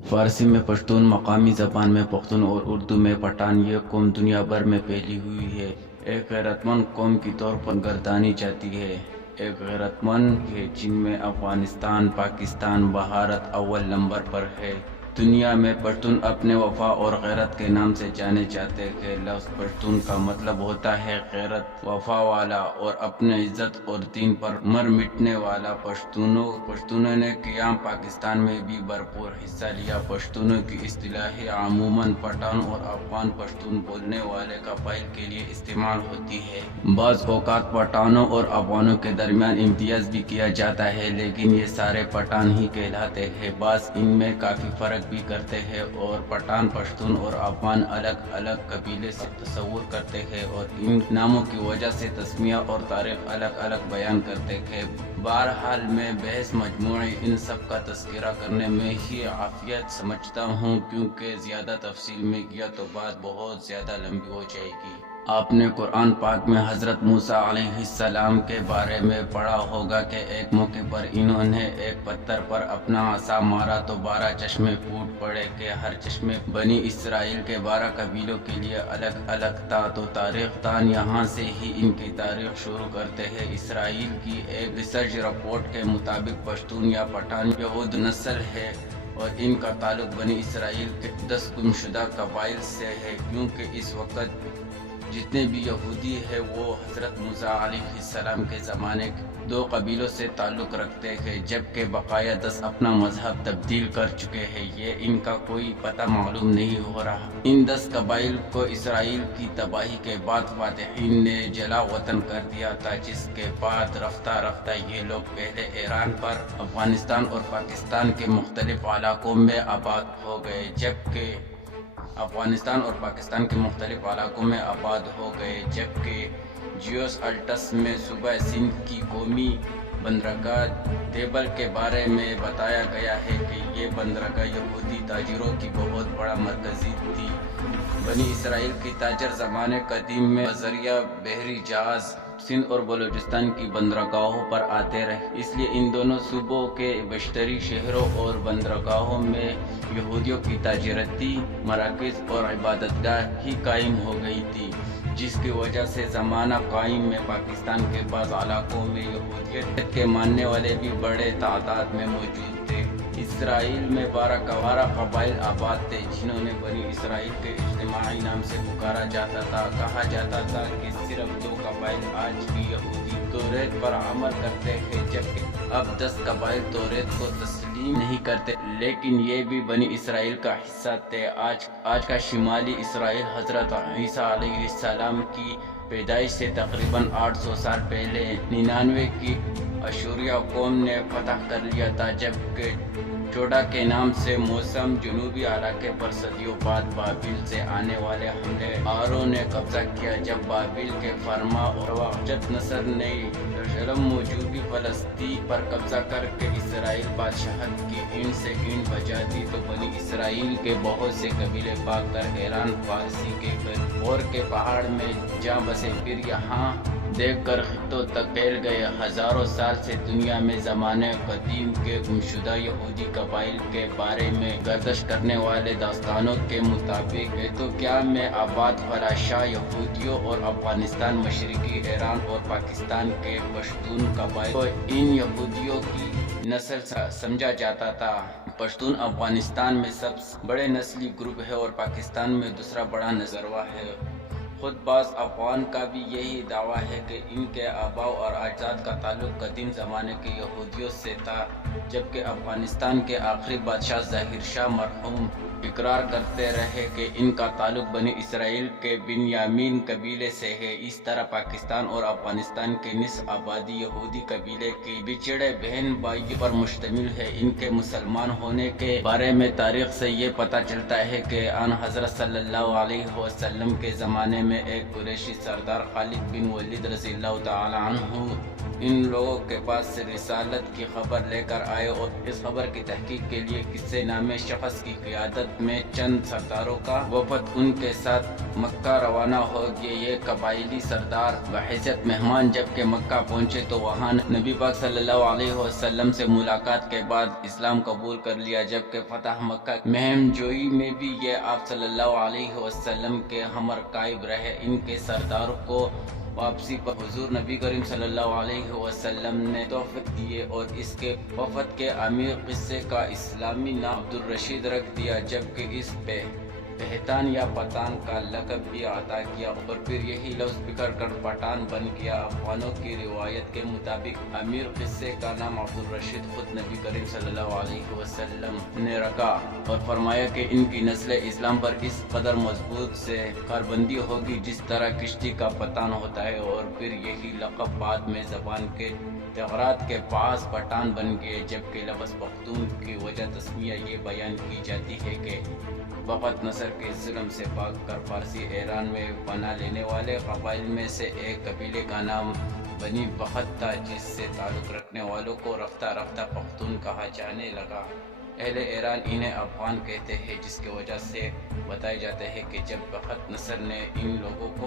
فارسی میں پشتون، مقامی زبان میں پختون اور اردو میں پٹھان، یہ قوم دنیا بھر میں پھیلی ہوئی ہے۔ ایک غیرت مند قوم کے طور پر گردانی جاتی ہے۔ ایک غیرت مند ہے جن میں افغانستان، پاکستان، بھارت اول نمبر پر ہے۔ دنیا میں پشتون اپنے وفا اور غیرت کے نام سے جانے جاتے ہیں۔ لفظ پشتون کا مطلب ہوتا ہے غیرت، وفا والا اور اپنے عزت اور دین پر مر مٹنے والا۔ پشتونوں نے قیام پاکستان میں بھی بھرپور حصہ لیا۔ پشتونوں کی اصطلاح عموماً پٹھان اور افغان پشتون بولنے والے قبائل کے لیے استعمال ہوتی ہے۔ بعض اوقات پٹھانوں اور افغانوں کے درمیان امتیاز بھی کیا جاتا ہے، لیکن یہ سارے پٹھان ہی کہلاتے ہیں۔ بعض ان میں کافی فرق بھی کرتے ہیں اور پٹھان، پشتون اور افغان الگ الگ قبیلے سے تصور کرتے ہیں اور ان ناموں کی وجہ سے تسمیہ اور تاریخ الگ الگ بیان کرتے ہیں۔ بہرحال میں بحث مجموعی ان سب کا تذکرہ کرنے میں ہی عافیت سمجھتا ہوں، کیونکہ زیادہ تفصیل میں گیا تو بات بہت زیادہ لمبی ہو جائے گی۔ آپ نے قرآن پاک میں حضرت موسیٰ علیہ السلام کے بارے میں پڑھا ہوگا کہ ایک موقع پر انہوں نے ایک پتھر پر اپنا عصا مارا تو 12 چشمے پھوٹ پڑے کہ ہر چشمے بنی اسرائیل کے 12 قبیلوں کے لیے الگ الگ تھا۔ تو تاریخ دان یہاں سے ہی ان کی تاریخ شروع کرتے ہیں۔ اسرائیل کی ایک ریسرچ رپورٹ کے مطابق پشتون یا پٹھان یہود نسل ہے اور ان کا تعلق بنی اسرائیل کے 10 گمشدہ قبائل سے ہے، کیونکہ اس وقت جتنے بھی یہودی ہیں وہ حضرت موسیٰ علیہ السلام کے زمانے کے 2 قبیلوں سے تعلق رکھتے ہیں، جبکہ بقایا 10 اپنا مذہب تبدیل کر چکے ہیں۔ یہ ان کا کوئی پتہ معلوم نہیں ہو رہا۔ ان 10 قبائل کو اسرائیل کی تباہی کے بعد فاتحین نے جلا وطن کر دیا تھا، جس کے بعد رفتہ رفتہ یہ لوگ پہلے ایران پر، افغانستان اور پاکستان کے مختلف علاقوں میں آباد ہو گئے، جبکہ جیوس الٹس میں صوبہ سندھ کی قومی بندرگاہ دیبل کے بارے میں بتایا گیا ہے کہ یہ بندرگاہ یہودی تاجروں کی بہت بڑا مرکز تھی۔ بنی اسرائیل کی تاجر زمانے قدیم میں بذریعہ بحری جہاز سندھ اور بلوچستان کی بندرگاہوں پر آتے رہے، اس لیے ان دونوں صوبوں کے بیشتری شہروں اور بندرگاہوں میں یہودیوں کی تجارتی مراکز اور عبادت گاہ ہی قائم ہو گئی تھی، جس کی وجہ سے زمانہ قائم میں پاکستان کے بعض علاقوں میں یہودیت کے ماننے والے بھی بڑے تعداد میں موجود تھے۔ اسرائیل میں 12 قبائل آباد تھے، جنہوں نے بنی اسرائیل کے اجتماعی نام سے پکارا جاتا تھا۔ کہا جاتا تھا کہ صرف 2 قبائل آج بھی یہودی توریت پر عمل کرتے ہیں، جبکہ اب 10 قبائل توریت کو تسلیم نہیں کرتے، لیکن یہ بھی بنی اسرائیل کا حصہ تھے۔ آج کا شمالی اسرائیل حضرت عیسیٰ علیہ السلام کی پیدائش سے تقریباً 800 سال پہلے 99 کی اشوریہ قوم نے فتح کر لیا تھا، جبکہ چوڈا کے نام سے موسم جنوبی علاقے پر صدیوں بعد بابل سے آنے والے حملے آوروں نے قبضہ کیا۔ جب بابل کے فرما روا جت نصر نے یروشلم موجودی فلسطین پر قبضہ کر کے اسرائیل بادشاہت کی اینٹ سے اینٹ بجا دی، تو بنی اسرائیل کے بہت سے قبیلے بھاگ کر ایران فارسی کے غور کے پہاڑ میں جا بسے، پھر یہاں دیکھ کر خطوں تک پھیل گئے۔ ہزاروں سال سے دنیا میں زمانے قدیم کے گمشدہ یہودی قبائل کے بارے میں گردش کرنے والے داستانوں کے مطابق ایتھوپیا میں آباد فلاشاہ یہودیوں اور افغانستان، مشرقی ایران اور پاکستان کے پشتون قبائل کو ان یہودیوں کی نسل سمجھا جاتا تھا۔ پشتون افغانستان میں سب سے بڑے نسلی گروپ ہے اور پاکستان میں دوسرا بڑا نسلواں ہے۔ خود بعض افغان کا بھی یہی دعویٰ ہے کہ ان کے آباء اور اجداد کا تعلق قدیم زمانے کے یہودیوں سے تھا، جبکہ افغانستان کے آخری بادشاہ ظاہر شاہ مرحوم اقرار کرتے رہے کہ ان کا تعلق بنی اسرائیل کے بنیامین قبیلے سے ہے۔ اس طرح پاکستان اور افغانستان کی نصف آبادی یہودی قبیلے کے بچھڑے بہن بھائیوں پر مشتمل ہے۔ ان کے مسلمان ہونے کے بارے میں تاریخ سے یہ پتہ چلتا ہے کہ آن حضرت صلی اللہ علیہ وسلم کے زمانے میں ایک قریشی سردار خالد بن ولید رضی اللہ تعالی عنہ ان لوگوں کے پاس سے رسالت کی خبر لے کر آئے اور اس خبر کی تحقیق کے لیے کسی نامی شخص کی قیادت میں چند سرداروں کا وفد ان کے ساتھ مکہ روانہ ہو گئے۔ یہ قبائلی سردار بحیثیت مہمان جب کہ مکہ پہنچے تو وہاں نبی پاک صلی اللہ علیہ وسلم سے ملاقات کے بعد اسلام قبول کر لیا، جبکہ فتح مکہ مہم جوئی میں بھی یہ آپ صلی اللہ علیہ وسلم کے ہم رکاب رہے۔ ان کے سردار کو واپسی پر حضور نبی کریم صلی اللہ علیہ وسلم نے تحفے دیے اور اس کے وفد کے امیر قصے کا اسلامی نام عبدالرشید رکھ دیا، جبکہ اس پہ پہتان یا پٹھان کا لقب بھی عطا کیا اور پھر یہی لفظ بکھر کر پٹھان بن گیا۔ افغانوں کی روایت کے مطابق امیر قصے کا نام عبدالرشید خود نبی کریم صلی اللہ علیہ وسلم نے رکھا اور فرمایا کہ ان کی نسل اسلام پر اس قدر مضبوط سے کاربندی ہوگی جس طرح کشتی کا پٹھان ہوتا ہے، اور پھر یہی لقب بعد میں زبان کے تغیرات کے باعث پٹھان بن گئے، جبکہ لفظ پختون کی وجہ تسمیہ یہ بیان کی جاتی ہے کہ وقت نصر کے ظلم سے بھاگ کر فارسی ایران میں پناہ لینے والے قبائل میں سے ایک قبیلے کا نام بنی بخت تھا، جس سے تعلق رکھنے والوں کو رفتہ رفتہ پختون کہا جانے لگا۔ اہل ایران انہیں افغان کہتے ہیں، جس کی وجہ سے بتایا جاتا ہے کہ جب بخت نصر نے ان لوگوں کو